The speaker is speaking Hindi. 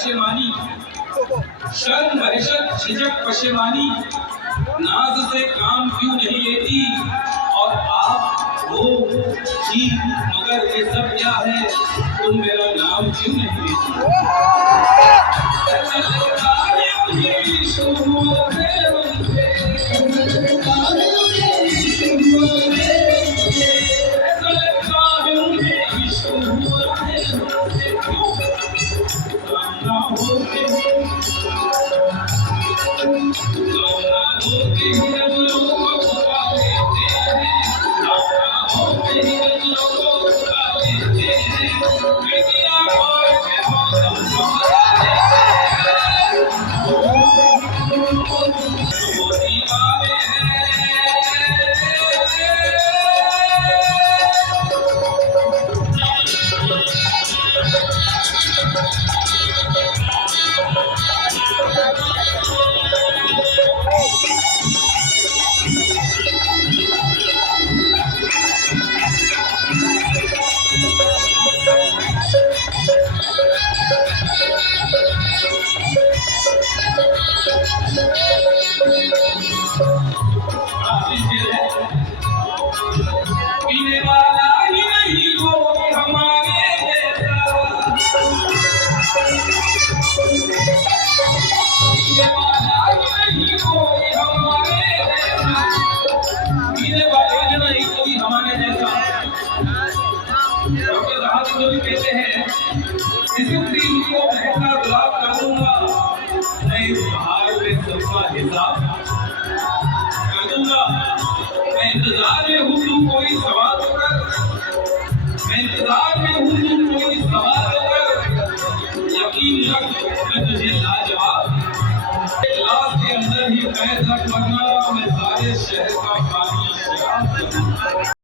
पशेमानी, शर्म वहशत झिझक पशेमानी, नाज से काम क्यों नहीं लेती, और आप वो जी मगर ये सब क्या है, तुम मेरा नाम क्यों नहीं लेती। पीने वाला ही नहीं कोई हमारे जैसा, पीने वाला ही नहीं कोई हमारे जैसा, पीने वाला ही नहीं कोई हमारे जैसा। डॉक्टर साहब जो भी कहते हैं, डिसिप्लिन को महंगा गुलाब कर दूंगा, मैं इस बहार में सबका हिसाब कर दूंगा। मैं इंतजार में हूँ तुम कोई सवाल होकर, मैं इंतजार में हूँ तुम कोई सवाल होकर, यकीन रख मैं तुझे लाजवाब, क्लास के अंदर ही पैर रख वरना मैं सारे शहर का पानी शराब